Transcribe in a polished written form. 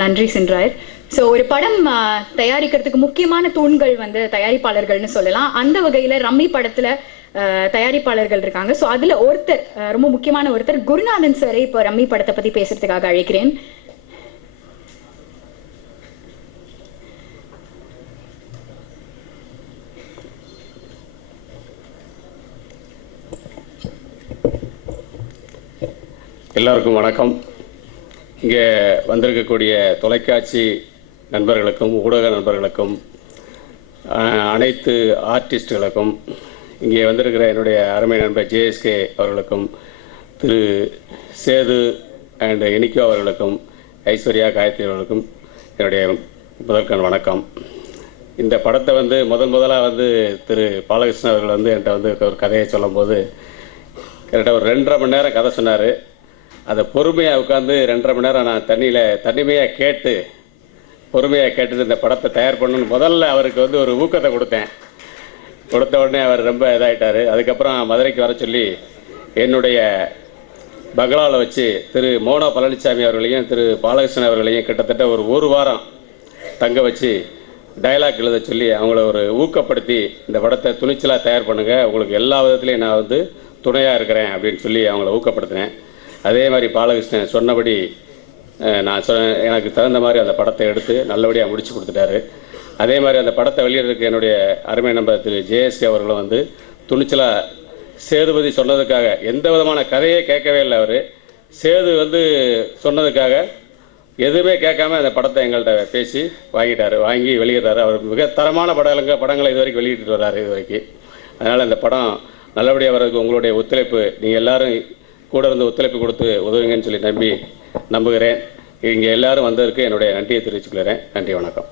நன்றி சென்றாயர். ஸோ ஒரு படம் தயாரிக்கிறதுக்கு முக்கியமான தூண்கள் வந்து தயாரிப்பாளர்கள்னு சொல்லலாம். அந்த வகையில ரம்மி படத்துல தயாரிப்பாளர்கள் இருக்காங்க. ஸோ அதுல ஒருத்தர், ரொம்ப முக்கியமான ஒருத்தர், குருநாதன் சாரை இப்போ ரம்மி படத்தை பத்தி பேசுறதுக்காக அழைக்கிறேன். எல்லாருக்கும் வணக்கம். இங்கே வந்திருக்கக்கூடிய தொலைக்காட்சி நண்பர்களுக்கும் ஊடக நண்பர்களுக்கும் அனைத்து ஆர்டிஸ்டுகளுக்கும் இங்கே வந்திருக்கிற என்னுடைய அருமை நண்பர் ஜேஎஸ்கே அவர்களுக்கும் திரு சேது அண்ட் எனிக்கோ அவர்களுக்கும் ஐஸ்வர்யா காயத்ரி அவர்களுக்கும் என்னுடைய முதற்கண் வணக்கம். இந்த படத்தை முதலாக திரு பாலகிருஷ்ணன் அவர்கள் என்கிட்ட ஒரு கதையை சொல்லும்போது கரெக்டாக ஒரு 2.5 மணி நேரம் கதை சொன்னார். அதை பொறுமையாக உட்காந்து 2.5 மணி நேரம் நான் தனிமையாக கேட்டு பொறுமையாக கேட்டுட்டு இந்த படத்தை தயார் பண்ணணும்னு முதல்ல அவருக்கு ஒரு ஊக்கத்தை கொடுத்த உடனே அவர் ரொம்ப இதாகிட்டார். அதுக்கப்புறம் மதுரைக்கு வர சொல்லி என்னுடைய பங்களாவில் வச்சு திரு மோனா பழனிசாமி அவர்களையும் திரு பாலகிருஷ்ணன் அவர்களையும் கிட்டத்தட்ட ஒரு வாரம் தங்க வச்சு டயலாக் எழுத சொல்லி அவங்கள ஒரு ஊக்கப்படுத்தி இந்த படத்தை துணிச்சலாக தயார் பண்ணுங்கள், உங்களுக்கு எல்லா விதத்துலேயும் நான் துணையாக இருக்கிறேன் அப்படின்னு சொல்லி அவங்கள ஊக்கப்படுத்தினேன். அதே மாதிரி பாலகிருஷ்ணன் சொன்னபடி எனக்கு தகுந்த மாதிரி அந்த படத்தை எடுத்து நல்லபடியாக முடித்து கொடுத்துட்டாரு. அதே மாதிரி அந்த படத்தை வெளியிடறதுக்கு என்னுடைய அருமை நண்பர் திரு ஜேஎஸ்கே அவர்களும் துணிச்சலாக சேதுபதி சொன்னதுக்காக எந்த விதமான கதையே கேட்கவே இல்லை. அவர் சேது சொன்னதுக்காக எதுவுமே கேட்காம அந்த படத்தை எங்கள்கிட்ட பேசி வாங்கி வெளியிடுறாரு. அவர் மிக தரமான படங்களை இது வரைக்கும் வெளியிட்டு வர்றாரு இது வரைக்கும். அதனால் இந்த படம் நல்லபடியாக வர்றதுக்கு உங்களுடைய ஒத்துழைப்பு, நீங்கள் எல்லோரும் கூட இருந்து ஒத்துழைப்பு கொடுத்து உதவுங்கன்னு சொல்லி நம்புகிறேன். இங்கே எல்லாரும் வந்ததற்கு என்னுடைய நன்றியை தெரிவிச்சுக்கிறேன். நன்றி, வணக்கம்.